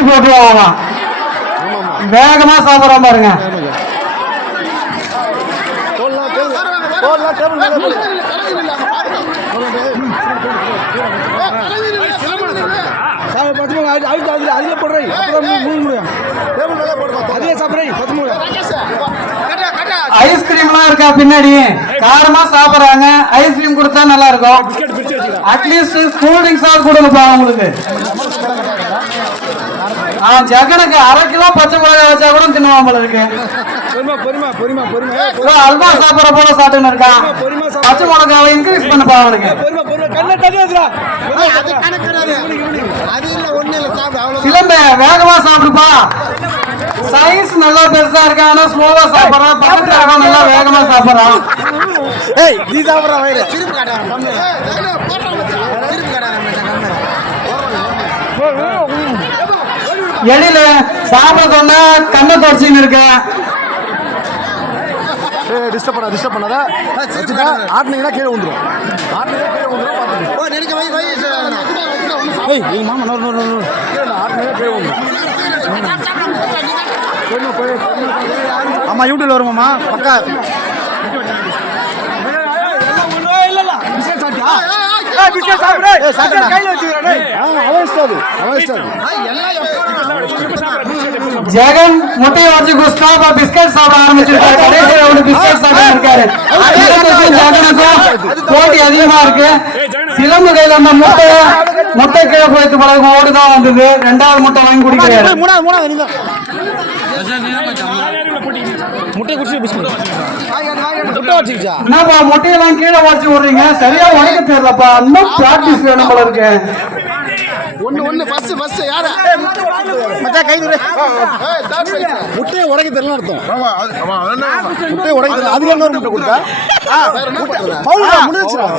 தூக்கி போட்டுருவாங்க. வேகமா சாப்பிட்றான் பாருங்க. ஐஸ்கிரீம்லாம் இருக்கா பின்னாடி, காரமா சாப்பிடுறாங்க. ஐஸ்கிரீம் கொடுத்தா நல்லா இருக்கும். அட்லீஸ்ட் கூல் ட்ரிங்க்ஸ் கொடுங்கப்பா உங்களுக்கு. ஜகனுக்கு 1/2 கிலோ பச்சை மிளகாய் வச்சா கூட தின்னுவான் போல இருக்கு. அல்வா சாப்பிட்ற போல சாப்பிட்டுன்னு இருக்கான். பச்சை மிளகாவை இன்க்ரீஸ் பண்ணப்பா அவனுக்கு. சிலம்ப வேகமா சாப்பிடுப்பா. சைஸ் நல்லா பெருசா இருக்கா, ஆனா ஸ்லோவா சாப்பிடுறான். பக்கத்துல இருக்கான் நல்லா வேகமா சாப்பிடுறான். எடியில சாப்பிட சொன்னா கண்ணை தொடச்சின்னு இருக்கேன். டிஸ்டர்ப் பண்ணாத ஆட்டினீங்கன்னா கீழே வந்துடும். ஆமா யூடியூப்ல வருமாமா பக்கா. ஜெகன் முட்டையை வச்சு குஸ்கா பிஸ்கட் சாப்பிட ஆரம்பிச்சிருக்காரு. கடைசியில் அவரு பிஸ்கட் சாப்பிட்டு இருக்காரு. ஜெகனுக்கும் போட்டி அதிகமா இருக்கு. சிலம்பு கையில அந்த முட்டை கீழே போயிட்டு பழகு ஓடுதான் வந்தது. 2வது முட்டை வாங்கி குடிக்கிறாரு. என்னப்பா முட்டையெல்லாம் கீழே உடச்சு விடுறீங்க? சரியா உடைக்க தெரியலப்பா. இன்னும் பிராக்டிஸ் வேணும் போல இருக்கு. முட்டையை உடைக்க தெரியல அர்த்தம். முட்டையை உடைக்க தெரியல. அதுக்கு இன்னொரு முட்டை கொடுத்தா முடிஞ்சிடும்.